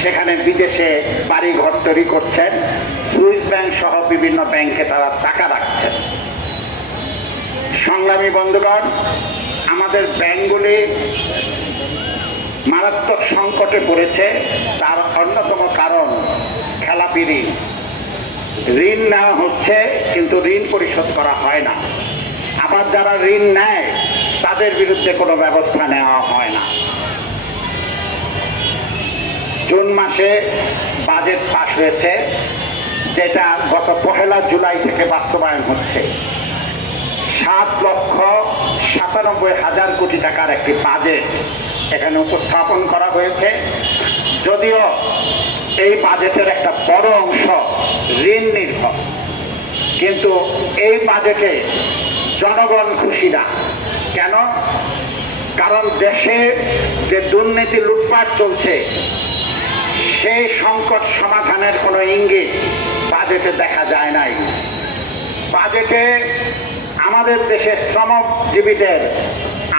সেখানে বিদেশে বাড়ি ঘর তৈরি করছেন, সুইস ব্যাংক সহ বিভিন্ন ব্যাংকে তারা টাকা রাখছেন। সংগ্রামী বন্ধুগণ, আমাদের ব্যাংকগুলি মারাত্মক সংকটে পড়েছে। তার অন্যতম কারণ খেলাপি ঋণ। ঋণ নেওয়া হচ্ছে কিন্তু ঋণ পরিশোধ করা হয় না। আবার যারা ঋণ নেয় তাদের বিরুদ্ধে কোনো ব্যবস্থা নেওয়া হয় না। জুন মাসে বাজেট পাশ হয়েছে, যেটা গত 1 জুলাই থেকে বাস্তবায়ন হচ্ছে। 7,97,000 কোটি টাকার একটি বাজেট এখানে উপস্থাপন করা হয়েছে। যদিও এই বাজেটের একটা বড় অংশ ঋণ নির্ভর, কিন্তু এই বাজেটে জনগণ খুশি না। কেন? কারণ দেশে যে দুর্নীতি লুটপাট চলছে সেই সংকট সমাধানের কোনো ইঙ্গিত বাজেটে দেখা যায় নাই। বাজেটে আমাদের দেশের শ্রমজীবীদের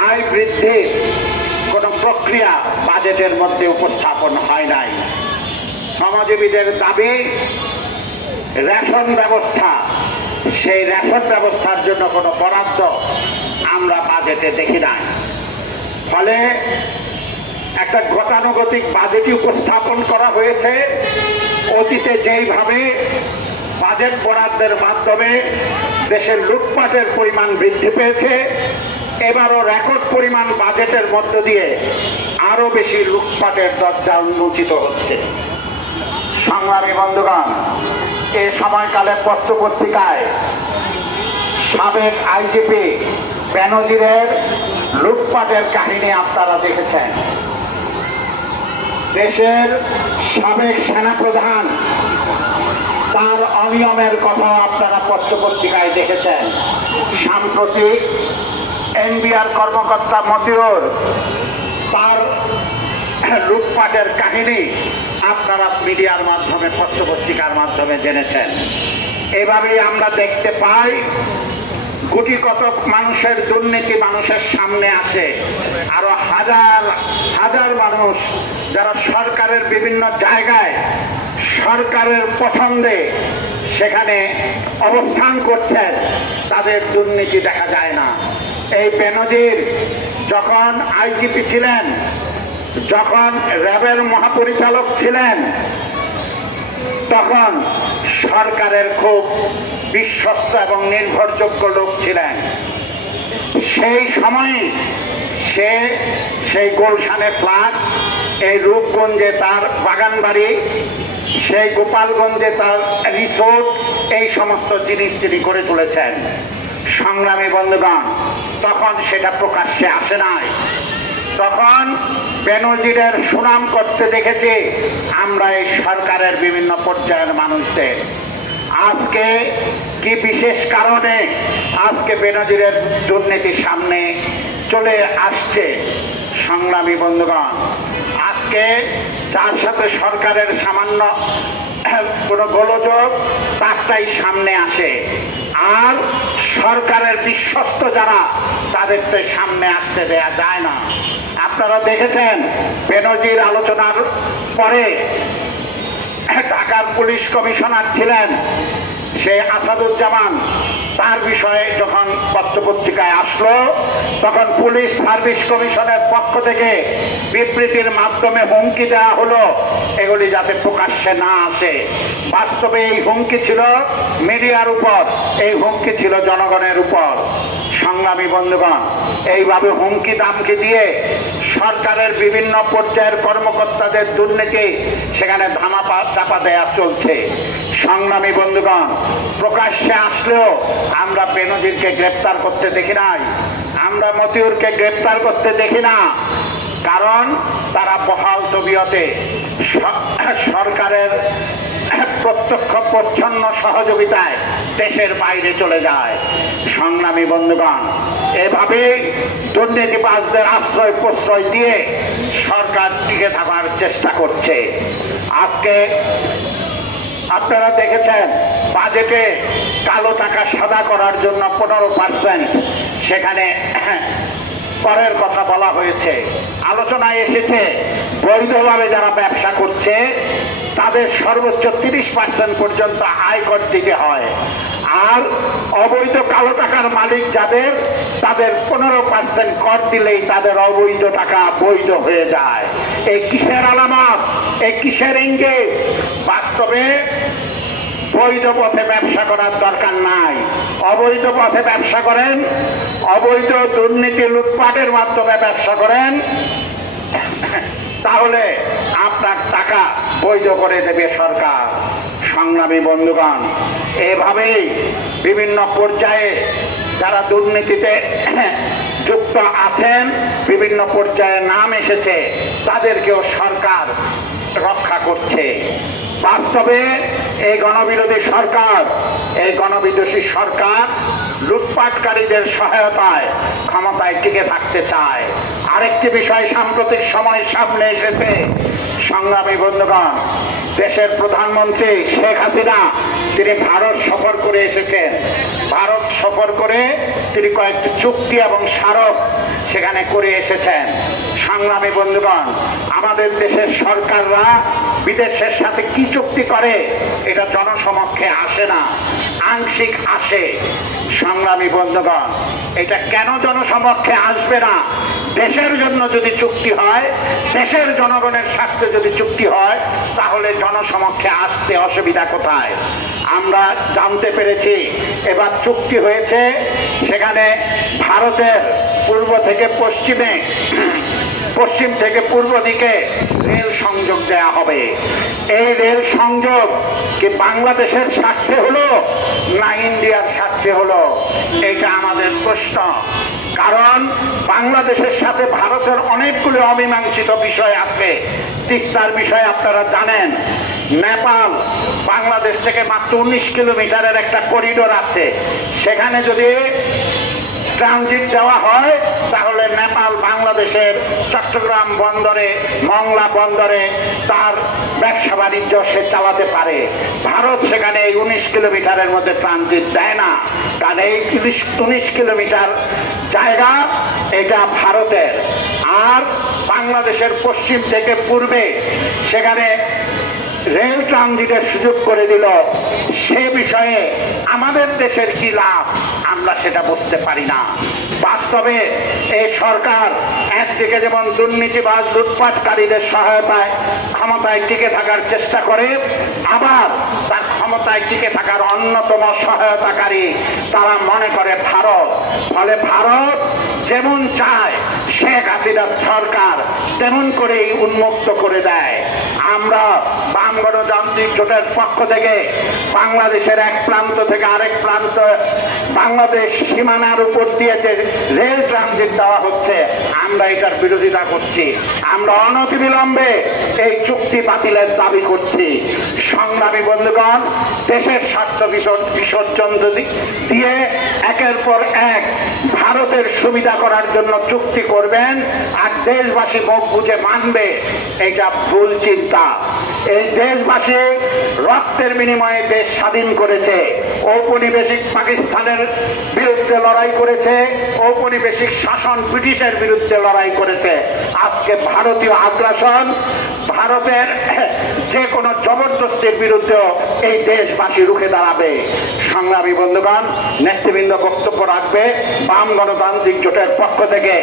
আয় বৃদ্ধির কোনো প্রক্রিয়া বাজেটের মধ্যে উপস্থাপন হয় নাই। শ্রমজীবীদের দাবি রেশন ব্যবস্থা, সেই রেশন ব্যবস্থার জন্য কোনো বরাদ্দ আমরা বাজেটে দেখি নাই। ফলে একটা গতানুগতিক বাজেটই উপস্থাপন করা হয়েছে। অতীতে যেইভাবে বাজেট বরাদ্দের মাধ্যমে দেশের লুটপাটের পরিমাণ বৃদ্ধি পেয়েছে, এবারও রেকর্ড পরিমাণ বাজেটের মধ্য দিয়ে আরো বেশি লুটপাটের দরজা উন্মোচিত হচ্ছে। সংগ্রামী বন্ধুগণ, এ সময়কালে পত্রপত্রিকায় সাবেক আইজিপি বেনজিরের লুটপাটের কাহিনী আপনারা দেখেছেন। দেশের সাবেক সেনাপ্রধান তার অনিয়মের কথা আপনারা পত্রপত্রিকায় দেখেছেন। সাম্প্রতিক এনবিআর কর্মকর্তা মতিউর, তার লুটপাটের কাহিনী আপনারা মিডিয়ার মাধ্যমে পত্রপত্রিকার মাধ্যমে জেনেছেন। এভাবেই আমরা দেখতে পাই কোটি কতক মানুষের দুর্নীতি মানুষের সামনে আসে। আরো হাজার হাজার মানুষ যারা সরকারের বিভিন্ন জায়গায় সরকারের পছন্দে সেখানে অবস্থান করছেন, তাদের দুর্নীতি দেখা যায় না। এই বেনজির যখন আইজিপি ছিলেন, যখন র্যাবের মহাপরিচালক ছিলেন, তখন সরকারের খুব বিশ্বস্ত এবং নির্ভরযোগ্য লোক ছিলেন। সেই সময়ে সেই গুলশানে ফ্ল্যাট, এই রূপগঞ্জে তার বাগান বাড়ি, সেই গোপালগঞ্জে তার রিসোর্ট, এই সমস্ত জিনিস তিনি করে তুলেছেন। সংগ্রামী বন্ধুগণ, তখন সেটা প্রকাশ্যে আসে নাই। তখন বেনজিরের সুনাম করতে দেখেছি আমরা এই সরকারের বিভিন্ন পর্যায়ের মানুষদের। আজকে কি বিশেষ কারণে আজকে বেনজিরের দুর্নীতি সামনে চলে আসছে? সংগ্রামী বন্ধুগণ, আজকে যার সাথে সরকারের সামান্য কোনো গোলযোগ, তারটাই সামনে আসে। আর সরকারের বিশ্বস্ত যারা, তাদের তো সামনে আসতে দেয়া যায় না। আপনারা দেখেছেন বেনজির আলোচনার পরে ঢাকার পুলিশ কমিশনার ছিলেন সে আসাদুজ্জামান, তার বিষয়ে যখন পত্রপত্রিকায় আসলো, তখন পুলিশ সার্ভিস কমিশনের পক্ষ থেকে বিবৃতির মাধ্যমে হুমকি দেওয়া হলো এগুলি যাতে প্রকাশ্যে না আসে। বাস্তবে এই হুমকি ছিল মিডিয়ার উপর, এই হুমকি ছিল জনগণের উপর। সংগ্রামী বন্ধুগণ, এইভাবে হুমকি দামকি দিয়ে সরকারের বিভিন্ন পর্যায়ের কর্মকর্তাদের দুর্নীতি সেখানে ধামা চাপা দেয়া চলছে। সংগ্রামী বন্ধুগণ, প্রকাশ্যে আসলেও আমরা বেনজিরকে গ্রেপ্তার করতে দেখি নাই, আমরা মতিউরকে গ্রেপ্তার করতে দেখি না। কারণ তারা বহাল তবিয়তে সরকারের প্রত্যক্ষ প্রচ্ছন্ন সহযোগিতায় দেশের বাইরে চলে যায়। সংগ্রামী বন্ধুগণ, এভাবে দুর্নীতিবাজদের আশ্রয় প্রশ্রয় দিয়ে সরকার টিকে থাকার চেষ্টা করছে। আজকে আপনারা দেখেছেন বাজেটে কালো টাকা সাদা করার জন্য 15% সেখানে করের কথা বলা হয়েছে। আলোচনায় এসেছে বৈধভাবে যারা ব্যবসা করছে তাদের সর্বোচ্চ 30% পর্যন্ত আয়কর দিতে হয়, আর অবৈধ কালো টাকার মালিক যাদের তাদের 15% কর দিলেই তাদের অবৈধ টাকা বৈধ হয়ে যায়। এই কিসের আলামত, এই কিসের ইঙ্গিত? বাস্তবে বৈধ পথে ব্যবসা করার দরকার নাই। অবৈধ পথে ব্যবসা করেন, অবৈধ দুর্নীতি লুটপাটের মাধ্যমে ব্যবসা করেন, তাহলে আপনার টাকা বৈধ করে দেবে সরকার। সংগ্রামী বন্ধুগণ, এভাবেই বিভিন্ন পর্যায়ে যারা দুর্নীতিতে যুক্ত আছেন, বিভিন্ন পর্যায়ে নাম এসেছে, তাদেরকেও সরকার রক্ষা করছে। বাস্তবে এই গণবিরোধী সরকার, এই গণবিদ্বেষী সরকার লুটপাটকারীদের সহায়তায় ক্ষমতায় টিকে থাকতে চায়। আরেকটি বিষয় সাম্প্রতিক সময় সামনে এসেছে। সংগ্রামী বন্ধুগণ, দেশের প্রধানমন্ত্রী শেখ হাসিনা তিনি ভারত সফর করে এসেছেন। ভারত সফর করে তিনি কয়েকটি চুক্তি এবং স্মারক সেখানে করে এসেছেন। সংগ্রামী বন্ধুগণ, আমাদের দেশের সরকাররা বিদেশের সাথে কি চুক্তি করে এটা জনসমক্ষে আসে না, আংশিক আসে। সংগ্রামী বন্ধুগণ, এটা কেন জনসমক্ষে আসবে না? দেশের জন্য যদি চুক্তি হয়, দেশের জনগণের স্বার্থে যদি চুক্তি হয়, তাহলে জনসমক্ষে আসতে অসুবিধা কোথায়? আমরা জানতে পেরেছি এবার চুক্তি হয়েছে, সেখানে ভারতের পূর্ব থেকে পশ্চিমে, পশ্চিম থেকে পূর্ব দিকে রেল সংযোগ দেয়া হবে। এই রেল সংযোগ কি বাংলাদেশের স্বার্থে হলো না ইন্ডিয়ার স্বার্থে হলো? এটা আমাদের প্রশ্ন। কারণ বাংলাদেশের সাথে ভারতের অনেকগুলো অমীমাংসিত বিষয় আছে। তিস্তার বিষয়ে আপনারা জানেন, নেপাল বাংলাদেশ থেকে মাত্র 19 কিলোমিটারের একটা করিডোর আছে। সেখানে যদি ট্রানজিট দেওয়া হয়, তাহলে নেপাল বাংলাদেশের চট্টগ্রাম বন্দরে, মংলা বন্দরে তার ব্যবসা বাণিজ্য সে চালাতে পারে। ভারত সেখানে এই 19 কিলোমিটারের মধ্যে ট্রানজিট দেয় না, কারণ এই 19 কিলোমিটার জায়গা এটা ভারতের। আর বাংলাদেশের পশ্চিম থেকে পূর্বে সেখানে রেল ট্রানজিটের সুযোগ করে দিল। সে বিষয়ে আমাদের দেশের কি লাভ, আমরা সেটা বুঝতে পারি না। বাস্তবে এই সরকার একদিকে যেমন দুর্নীতিবাজ লুটপাটকারীদের সহায়তায় ক্ষমতায় টিকে থাকার চেষ্টা করে, আবার তার ক্ষমতায় টিকে থাকার অন্যতম সহায়তাকারী তারা মনে করে ভারত। ফলে ভারত যেমন চায় শেখ হাসিনার সরকার তেমন করেই উন্মুক্ত করে দেয়। আমরা বাম গণতান্ত্রিক জোটের পক্ষ থেকে বাংলাদেশের এক প্রান্ত থেকে আরেক প্রান্ত, বাংলাদেশ সীমানার উপর দিয়ে যে রেল ট্রানজিট দেওয়া হচ্ছে, আমরা এটার বিরোধিতা করছি। আমরা অনতিবিলম্বে এই চুক্তি বাতিলের দাবি করছি। সংগ্রামী বন্ধুগণ, দেশের স্বার্থ বিসর্জন দিয়ে একের পর এক ভারতের সুবিধা করার জন্য চুক্তি করবেন আর দেশবাসী মুখ বুঝে মানবে, এটা ভুল চিন্তা। এই দেশবাসী রক্তের বিনিময়ে দেশ স্বাধীন করেছে, ঔপনিবেশিক পাকিস্তানের বিরুদ্ধে লড়াই করেছে, ঔপনিবেশিক শাসন ব্রিটিশের বিরুদ্ধে লড়াই করেছে। আজকে ভারতীয় আগ্রাসন, ভারতের যে কোনো জবরদস্তির বিরুদ্ধেও এই দেশবাসী রুখে দাঁড়াবে। সংগ্রামী বন্ধুগণ, নেতৃবৃন্দ বক্তব্য রাখবে বাম গণতান্ত্রিক জোটের পক্ষ থেকে।